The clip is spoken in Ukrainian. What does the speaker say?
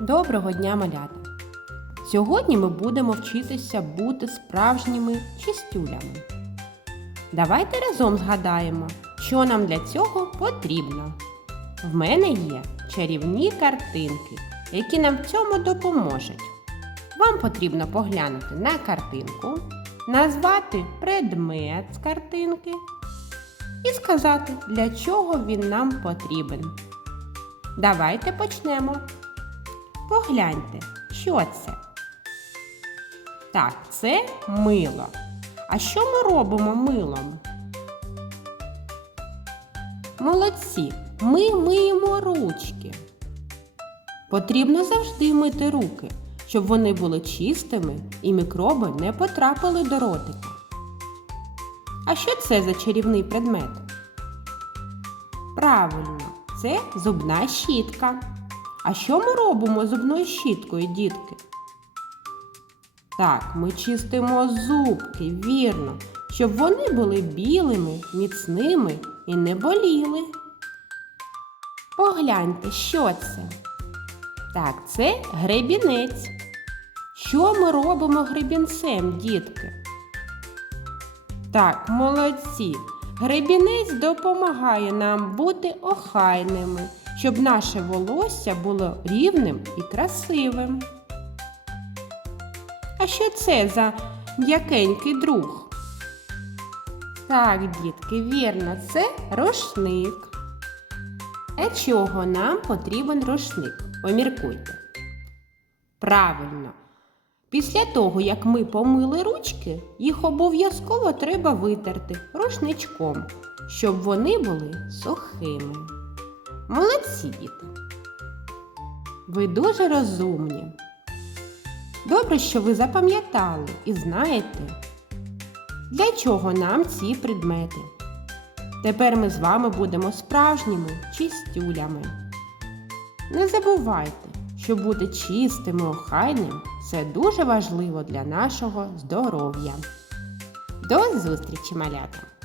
Доброго дня, малята! Сьогодні ми будемо вчитися бути справжніми чистюлями. Давайте разом згадаємо, що нам для цього потрібно. В мене є чарівні картинки, які нам в цьому допоможуть. Вам потрібно поглянути на картинку, назвати предмет з картинки і сказати, для чого він нам потрібен. Давайте почнемо. Погляньте, що це? Так, це мило. А що ми робимо милом? Молодці, ми миємо ручки. Потрібно завжди мити руки, щоб вони були чистими і мікроби не потрапили до ротика. А що це за чарівний предмет? Правильно, це зубна щітка. А що ми робимо зубною щіткою, дітки? Так, ми чистимо зубки, вірно, щоб вони були білими, міцними і не боліли. Погляньте, що це? Так, це гребінець. Що ми робимо гребінцем, дітки? Так, молодці. Гребінець допомагає нам бути охайними, щоб наше волосся було рівним і красивим. А що це за м'якенький друг? Так, дітки, вірно, це рушник. Для чого нам потрібен рушник? Поміркуйте. Правильно. Після того, як ми помили ручки, їх обов'язково треба витерти рушничком, щоб вони були сухими. Молодці діти! Ви дуже розумні. Добре, що ви запам'ятали і знаєте, для чого нам ці предмети. Тепер ми з вами будемо справжніми чистюлями. Не забувайте, що бути чистим і охайним це дуже важливо для нашого здоров'я. До зустрічі, малята!